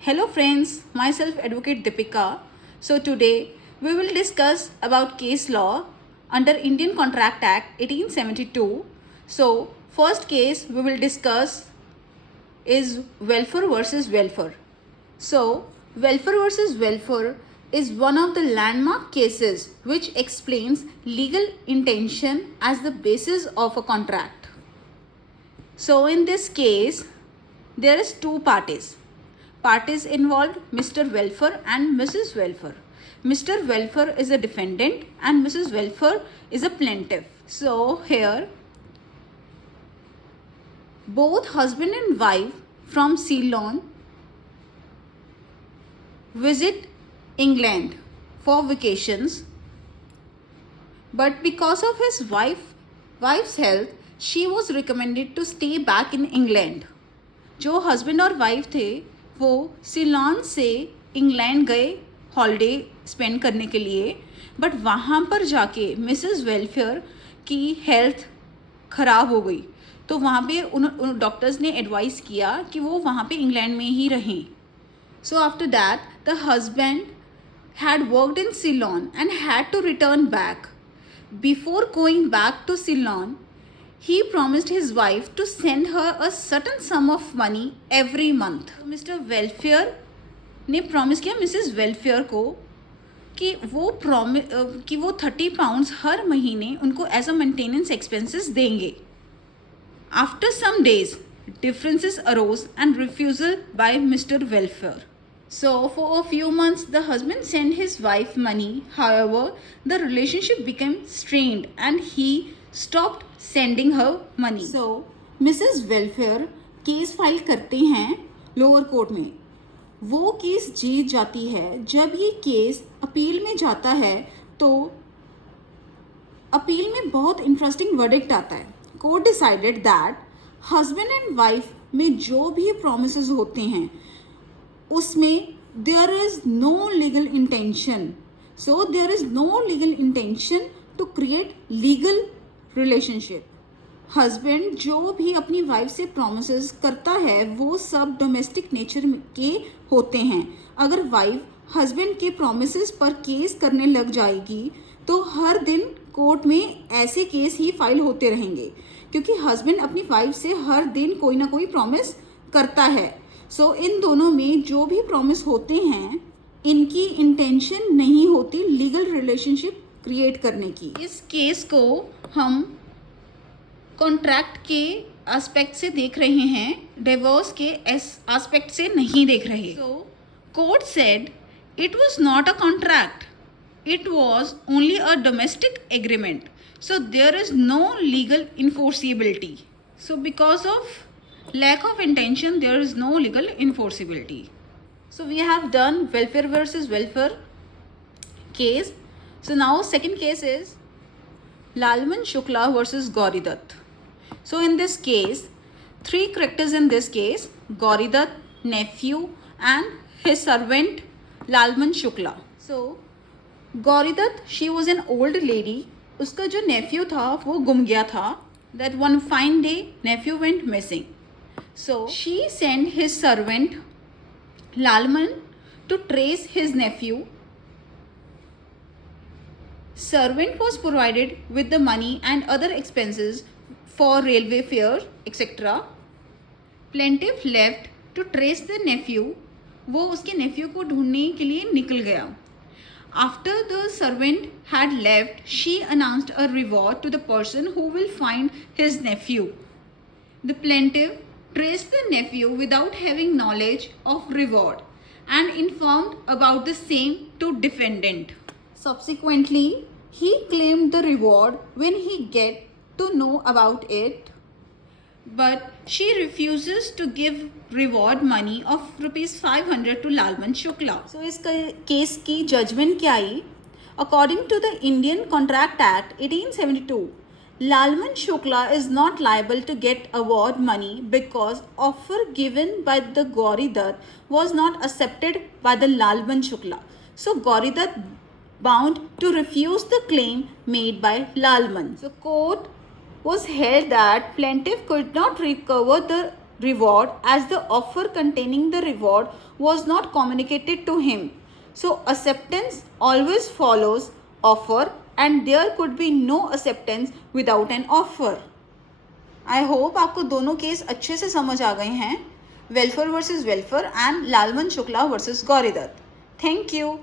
Hello friends, myself Advocate Deepika. So today we will discuss about case law under Indian Contract Act 1872. So first case we will discuss is welfare versus welfare. So welfare versus welfare is one of the landmark cases which explains legal intention as the basis of a contract. So in this case, there is two parties. Parties involved Mr. Welfare and Mrs. Welfare. Mr. Welfare is a defendant and Mrs. Welfare is a plaintiff. So here, both husband and wife from Ceylon visit England for vacations, but because of his wife's health, she was recommended to stay back in England. जो husband और wife थे वो सिलोन से England गए holiday spend करने के लिए, but वहाँ पर जाके मिसेस वेलफेयर की हेल्थ ख़राब हो गई, तो वहाँ पे उन डॉक्टर्स ने एडवाइस किया कि वो वहाँ पे इंग्लैंड में ही रहें. So after that the husband had worked in Ceylon and had to return back. Before going back to Ceylon, he promised his wife to send her a certain sum of money every month. Mr. Welfare ने promise किया Mrs. Welfare को कि वो 30 pounds हर महीने उनको as a maintenance expenses देंगे. After some days, differences arose and refusal by Mr. Welfare. So for a few months the husband sent his wife money. However, the relationship became strained and he stopped sending her money. So Mrs. Welfare case file करते हैं lower court में. वो case जीत जाती है. जब ये case appeal में जाता है तो अपील में बहुत इंटरेस्टिंग वर्डिक्ट आता है. Court decided that husband and wife में जो भी प्रोमिसेस होते हैं उसमें there is no legal intention. So there is no legal intention to create legal relationship. Husband जो भी अपनी वाइफ से प्रोमिसेस करता है वो सब डोमेस्टिक नेचर के होते हैं. अगर वाइफ हस्बैंड के प्रोमिसेस पर केस करने लग जाएगी तो हर दिन कोर्ट में ऐसे केस ही फाइल होते रहेंगे, क्योंकि हस्बैंड अपनी वाइफ से हर दिन कोई ना कोई प्रॉमिस करता है. सो इन दोनों में जो भी प्रॉमिस होते हैं इनकी इंटेंशन नहीं होती लीगल रिलेशनशिप क्रिएट करने की. इस केस को हम कॉन्ट्रैक्ट के एस्पेक्ट से देख रहे हैं, डिवोर्स के एस्पेक्ट से नहीं देख रहे. So court said it was not a contract, it was only a domestic agreement. So there is no legal enforceability. So because of lack of intention there is no legal enforceability. So we have done welfare versus welfare case. So now second case is Lalman Shukla versus Gauri Dutt. So in this case, three characters in this case: Gauri Dutt, nephew and his servant Lalman Shukla. So Gauri Dutt, she was an old lady. उसका जो nephew था वो गुम गया था. That one fine day nephew went missing. So she sent his servant Lalman to trace his nephew. Servant was provided with the money and other expenses for railway fare, etc. Plaintiff left to trace the nephew. वो उसके nephew को ढूंढने के लिए निकल गया. After the servant had left, she announced a reward to the person who will find his nephew. The plaintiff traced the nephew without having knowledge of reward and informed about the same to defendant. Subsequently, he claimed the reward when he get to know about it, but she refuses to give reward money of ₹500 to Lalman Shukla. So इस case की judgement क्या आई? According to the Indian Contract Act 1872, Lalman Shukla is not liable to get award money because offer given by the Gauri Dutt was not accepted by the Lalman Shukla. So Gauri Dutt bound to refuse the claim made by Lalman. So court was held that plaintiff could not recover the reward as the offer containing the reward was not communicated to him. So acceptance always follows offer and there could be no acceptance without an offer. I hope आपको दोनों case अच्छे से समझ आ गए हैं, welfare versus welfare and Lalman Shukla versus Gauri Dutt. Thank you.